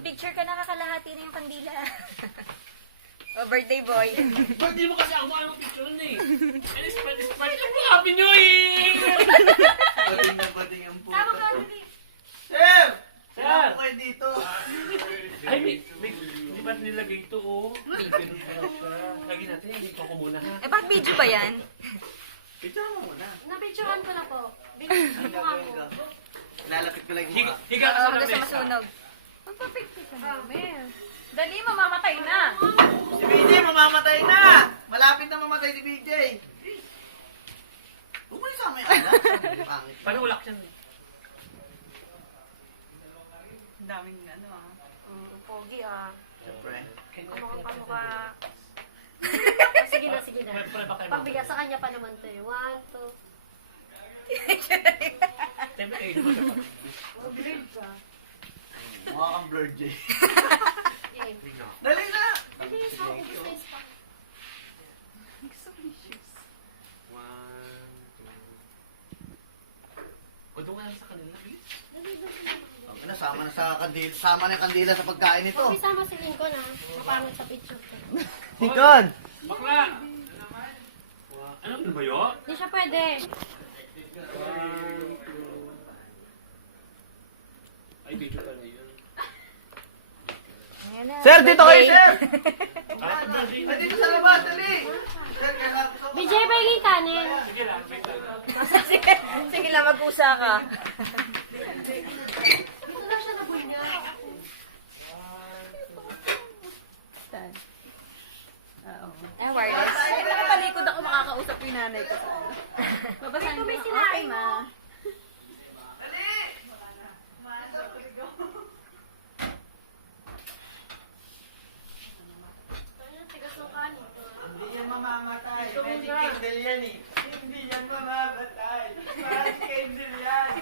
Pa-picture ka, nakakalahati na yung kandila. Oh, birthday boy. Ba't di mo kasi ako ayaw picture na eh? Alis pa Happy New Year! Bading ang puta. Tama ka, Ruby. Sir! Sir! Sir! Kayo dito. Ay, hindi ba nilagay ito oh? Lagi natin, hindi ko muna ha. Eh, bakit video ba yan? Picture mo muna. Napicturean ko na po. Video nga po. Lalapit ko lang yung mukha. Higa ka sa Hanggang sa lamesa. masunog. Magpa-picture ka namin. Dali, mamamatay na. Si BJ, mamamatay na! Malapit na mamatay si BJ. Huwag mo sa amin alam. Pangit. Panulak yan. Ang daming ano ah. Pogi ah. Siyempre. Kamukha. Sige na, sige na. Pagbigas sa kanya pa naman to eh. 1, 2. Temple A, di ba dapat? Blade ka. Mukha kang blurred, Jay. Game. Dali na! Bilis mo, ubus na yung stock. O doon ka lang sa kanila. Ano, sama na sa kandila. Sama na yung kandila sa pagkain nito. Huwag isama si Lincoln ah. Mapangit sa picture ko. Tikon! Bakla! Ano ba yun? Hindi siya pwede. Ay, video pala yun. Ayan na. Sir, dito kayo, sir! Ah, birthday. Ay, dito sa labas, dali! Sir, kailangan ko sa... BJ, pahingin kanin. Sige lang, wait lang. sige, sige lang, mag-usa ka. Dito na siya nabuhay niya. Eh, wireless. Nakapalikod ako makakausap yung nanay ko sa ano. Babasahin ko. May Okay, sinain ma. Tigas ng kanin. Hindi yan mamamatay. Magic candle yan eh. Hindi yan mamamatay. Magic candle yan.